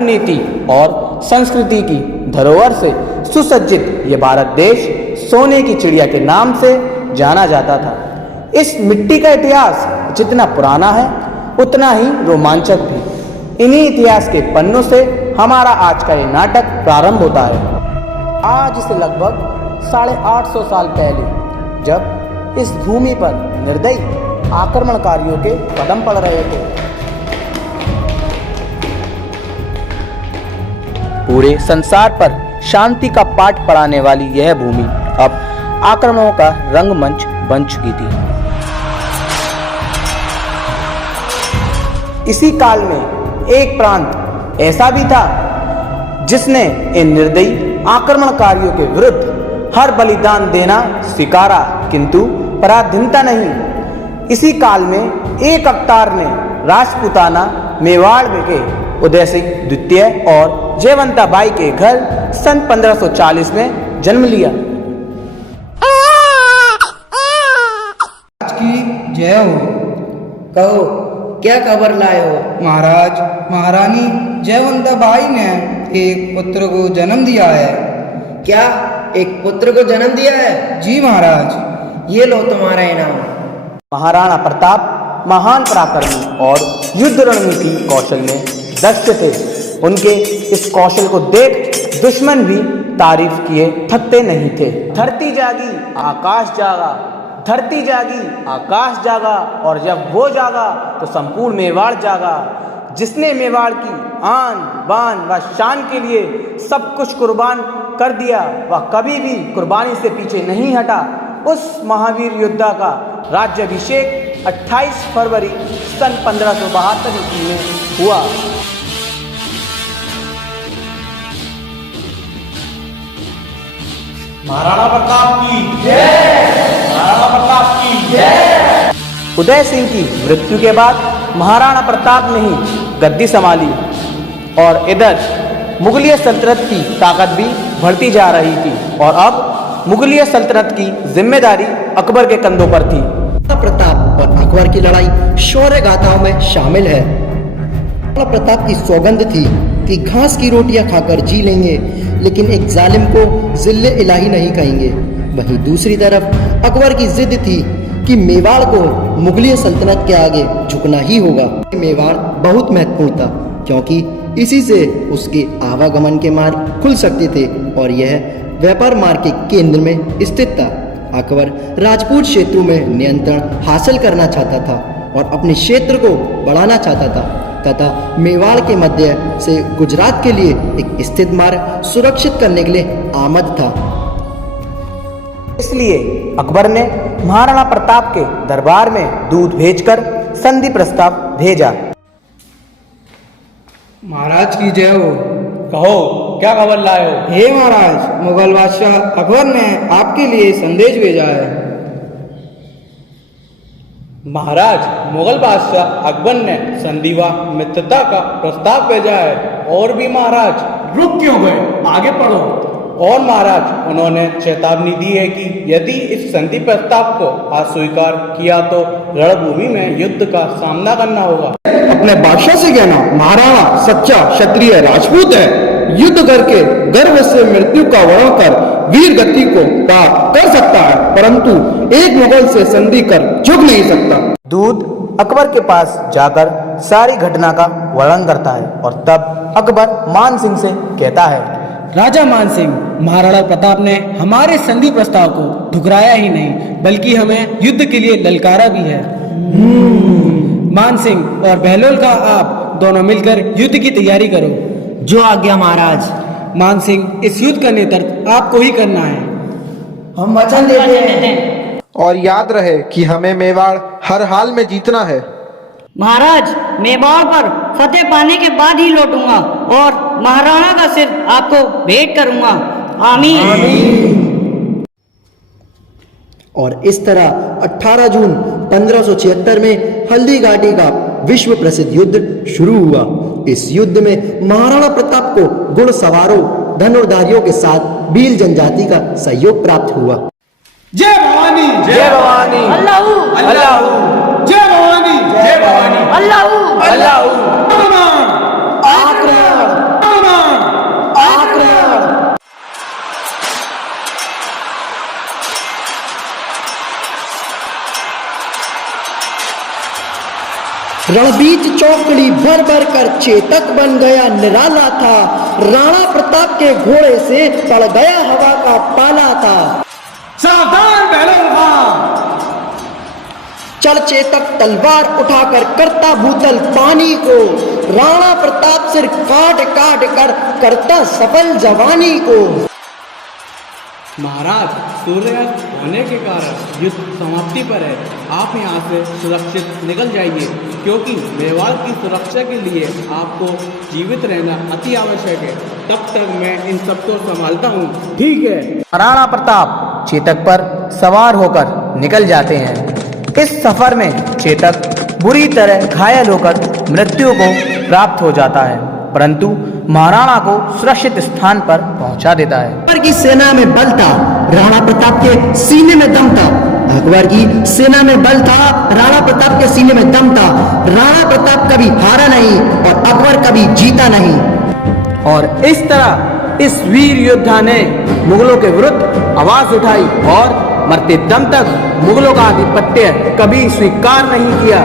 नीति और संस्कृति की धरोहर से सुसज्जित ये भारत देश सोने की चिड़िया के नाम से जाना जाता था। इस मिट्टी का इतिहास जितना पुराना है उतना ही रोमांचक भी। इन्हीं इतिहास के पन्नों से हमारा आज का ये नाटक प्रारंभ होता है। आज से लगभग 850 साल पहले जब इस भूमि पर निर्दयी आक्रमणकारियों के कदम पड़ रहे थे, पूरे संसार पर शांति का पाठ पढ़ाने वाली यह भूमि अब आक्रमणों का रंगमंच बन चुकी थी। इसी काल में एक प्रांत ऐसा भी था जिसने इन निर्दयी आक्रमणकारियों के विरुद्ध हर बलिदान देना स्वीकारा, किंतु पराधीनता नहीं। इसी काल में एक अवतार ने राजपूताना मेवाड़ के उदय सिंह द्वितीय और जयवंता बाई के घर सन 1540 में जन्म लिया। आज की जय हो। कहो क्या खबर लाए हो? महाराज, महारानी जयवंता बाई ने एक पुत्र को जन्म दिया है। क्या एक पुत्र को जन्म दिया है? जी महाराज। ये लो तुम्हारा इनाम। महाराणा प्रताप महान पराक्रमी और युद्ध रणनीति कौशल में दक्ष थे। उनके इस कौशल को देख दुश्मन भी तारीफ किए थकते नहीं थे। धरती जागी आकाश जागा, धरती जागी आकाश जागा, और जब वो जागा तो संपूर्ण मेवाड़ जागा। जिसने मेवाड़ की आन बान व शान के लिए सब कुछ कुर्बान कर दिया, वह कभी भी कुर्बानी से पीछे नहीं हटा। उस महावीर योद्धा का राज्याभिषेक 28 फरवरी सन 1572 ईस्वी में हुआ। महाराणा प्रताप की जय, महाराणा प्रताप की जय। उदय सिंह की मृत्यु के बाद महाराणा प्रताप ने ही गद्दी संभाली और इधर मुगलिया सल्तनत की ताकत भी बढ़ती जा रही थी और अब मुगलिया सल्तनत की जिम्मेदारी अकबर के कंधों पर थी। प्रताप और अकबर की लड़ाई शौर्य गाथाओं में शामिल है। महाराणा प्रताप की सौगंध थी कि घास की रोटियां खाकर जी लेंगे, लेकिन एक जालिम को जिल्ले इलाही नहीं कहेंगे। वहीं दूसरी तरफ अकबर की जिद थी कि मेवाड़ को मुगलिया सल्तनत के आगे झुकना ही होगा। मेवाड़ बहुत महत्वपूर्ण था क्योंकि इसी से उसके आवागमन के मार्ग खुल सकते थे और यह व्यापार मार्ग के केंद्र में स्थित था। अकबर राजपूत क्षेत्रों में नियंत्रण हासिल करना चाहता था और अपने क्षेत्र को बढ़ाना चाहता था तथा मेवाड़ के मध्य से गुजरात के लिए एक स्थित मार्ग सुरक्षित करने के लिए आमद था। इसलिए अकबर ने महाराणा प्रताप के दरबार में दूत भेजकर संधि प्रस्ताव भेजा। महाराज की जय हो। कहो क्या खबर लाए हो? हे महाराज, मुगल बादशाह अकबर ने आपके लिए संदेश भेजा है। महाराज, मुगल बादशाह अकबर ने संधि व मित्रता का प्रस्ताव भेजा है। और भी महाराज। रुक क्यों गए? आगे पढ़ो। और महाराज, उन्होंने चेतावनी दी है कि यदि इस संधि प्रस्ताव को अस्वीकार किया तो रणभूमि में युद्ध का सामना करना होगा। अपने बादशाह से कहना महाराणा सच्चा क्षत्रिय राजपूत है। युद्ध करके गर्व से मृत्यु का वर्ण कर वीर गति को प्राप्त कर सकता है, परंतु एक मुगल से संधि कर झुक नहीं सकता। दूत अकबर के पास जाकर सारी घटना का वर्णन करता है और तब अकबर मान सिंह से कहता है, राजा मान सिंह, महाराणा प्रताप ने हमारे संधि प्रस्ताव को ठुकराया ही नहीं बल्कि हमें युद्ध के लिए ललकारा भी है। मान सिंह और बहलोल का आप दोनों मिलकर युद्ध की तैयारी करो। जो आज्ञा महाराज। मान सिंह, इस युद्ध का नेतृत्व आपको ही करना है। हम वचन देते हैं। और याद रहे कि हमें मेवाड़ हर हाल में जीतना है। महाराज, मेवाड़ पर फतेह पाने के बाद ही लौटूंगा और महाराणा का सिर आपको भेंट करूंगा। आमीन। और इस तरह 18 जून 1576 में हल्दी घाटी का विश्व प्रसिद्ध युद्ध शुरू हुआ। इस युद्ध में महाराणा प्रताप को घुड़सवारों धनुर्धारियों के साथ भील जनजाति का सहयोग प्राप्त हुआ। जय भवानी, जय भवानी, अल्लाहू अल्लाहू, जय भवानी, जय भवानी, अल्लाहू अल्लाहू। आक्रमण। रणबीच चौकड़ी भर भर कर चेतक बन गया निराला था। राणा प्रताप के घोड़े से पड़ गया हवा का पाला था। सावधान पहलवान खां! चल चेतक तलवार उठाकर करता भूतल पानी को। राणा प्रताप सिर काट काट कर करता सफल जवानी को। महाराज, सूर्यास्त होने के कारण युद्ध समाप्ति पर है। आप यहाँ से सुरक्षित निकल जाइए, क्योंकि मेवाड़ की सुरक्षा के लिए आपको जीवित रहना अति आवश्यक है। तब तक मैं इन सबको संभालता हूँ। ठीक है। महाराणा प्रताप चेतक पर सवार होकर निकल जाते हैं। इस सफर में चेतक बुरी तरह घायल होकर मृत्यु को प्राप्त हो जाता है, परंतु महाराणा को सुरक्षित स्थान पर पहुंचा देता है। अकबर की सेना में बल था, राणा प्रताप के सीने में दम था। अकबर की सेना में बल था, राणा प्रताप के सीने में दम था। राणा प्रताप कभी हारा नहीं और अकबर कभी जीता नहीं। और इस तरह इस वीर योद्धा ने मुगलों के विरुद्ध आवाज उठाई और मरते दम तक मुगलों का आधिपत्य कभी स्वीकार नहीं किया।